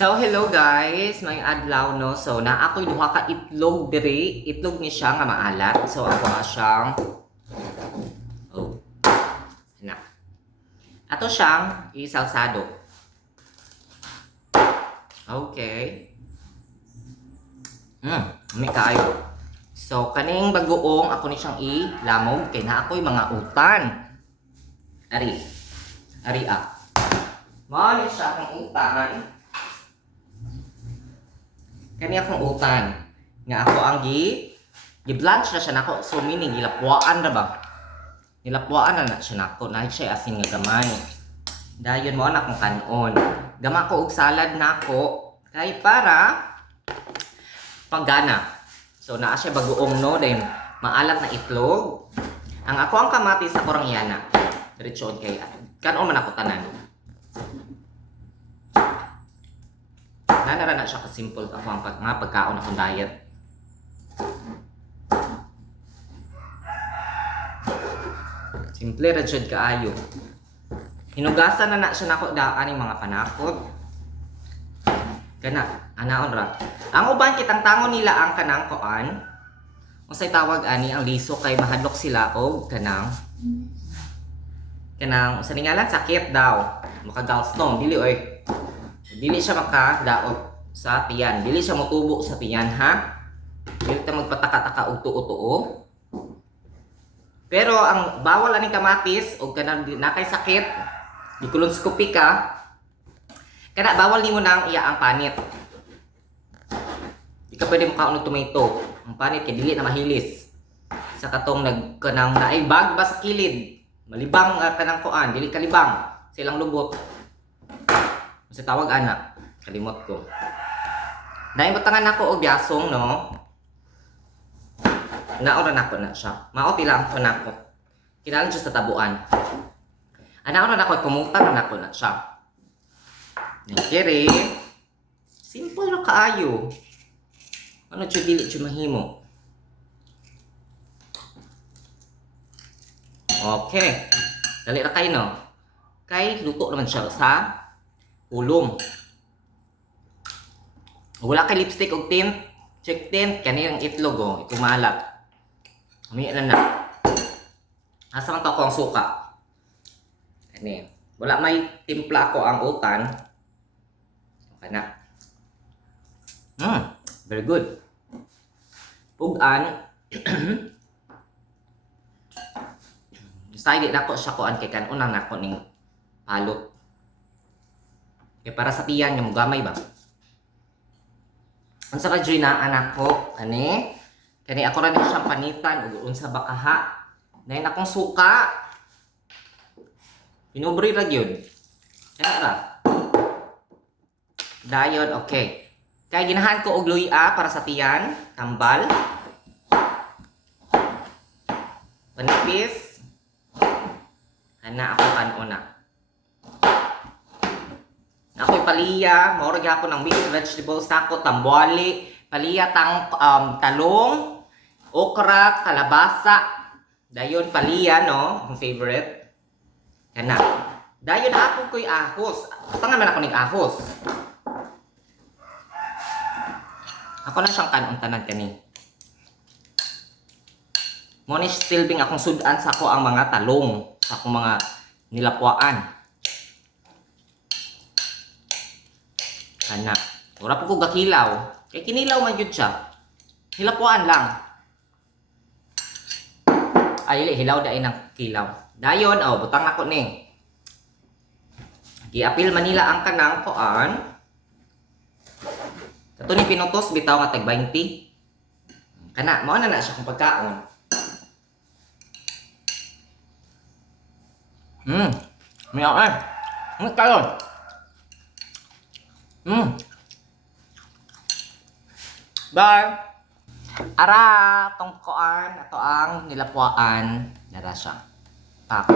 So, hello guys! May adlaw no. So, na ako'y duha ka itlog diri. Itlog ni siya nga maalat. So, ako na siyang na. Ato siyang isalsado. Okay. May kayo. So, kaning bagoong ako ni siyang ilamog kay na ako'y mga utan. Ari Mali siya akong utan. Kani akong utan nga ako ang gi-blanch na siya nako. So meaning gilapwaan ra ba? Gilapwaan na siya nako. Nahi siya asin nga gamay. Dayon mo na akong kanon. Gama ko og salad nako kay para paggana. So naa siya bagoong no then maalat na itlog. Ang ako ang kamatis sa korang yana. Diretso kay kanon man ako tanan. Nanara na siya ka-simple ako ang pagkaon akong diet. Simple ra jud kaayo. Hinugasan na siya nako daan ning mga panakot. Kana anaon ra. Ang uban kitang tangon nila ang kanang koan. Unsay tawag ani ang liso kay mahadlok sila og kanang sa ningalan sakit daw. Maka gallstone dili oy. Dili siya makadaot sa tiyan. Dili siya motubo sa tiyan, ha? Dili ta magpataka-taka og tuo-tuo. Pero ang bawal aning kamatis og kanang nakay sakit, di colonoscopy ka, kana bawal nimo nang iya ang panit. Di ka pwede makaon og tomato. Ang panit kay dili na mahilis. Sa katong kanang naibag ba sa kilid. Malibang kanang kuan, dili kalibang silang lubot. Kasi tawag anak, kalimot ko. Dahil batangan ako o biyasong, no? Naoran ako na siya. Maot ilang ko na ako. Kinalan siya sa tabuan. Naoran ako, kumutan na ako na siya. Kiri, simple na kaayo. Ano siya dili siya mahimo. Okay. Dali na kayo, no? Kay, luto naman siya sa ulong. Wala kay lipstick og tint. Check tint kaniyang itlog oh, ito malat. Umiilan na. Asa man to ako ang suka. Ani, wala may timpla ako ang utan. Okay na. Very good. Pugan. Decided na ko siya kuan kay kanon na nako ning palot. Kaya para sa tiyan yung gamay ba? Ang sa radyo na anak ko, kani ako rin siyang panitan, uun sa bakaha. Dahil akong suka, pinubri ra yun. Kaya ra. Dayon, okay. Kaya ginahan ko og luya para sa tiyan, tambal. Panipis. Ana ako kanuna. Ako'y paliya, maurag ako ng mixed vegetables nako, tambwali, paliya talong, okra, kalabasa. Dayon paliya no, ang favorite. Kana. Dayon ako ko'y ahos. Tangan man ako ning ahos. Ako na siyang kanuntanan kani. Monish silbing akong sudan sa ako ang mga talong, sa akong mga nilapwaan. Kana. Wala po ko gakilaw. Kaya kinilaw man yun siya. Hilapuan lang. Ay, hilaw dahil ng kilaw. Dayon, butang ako ni. Giapil Manila ang kanang koan. Ito ni pinutos, bitaw nga tag 20. Kana, mao na siya kung pagkaon. May ako eh. Ang kayon. Bye! Ara, tong koan, ato ang nilapwaan. Nara siya. Pak.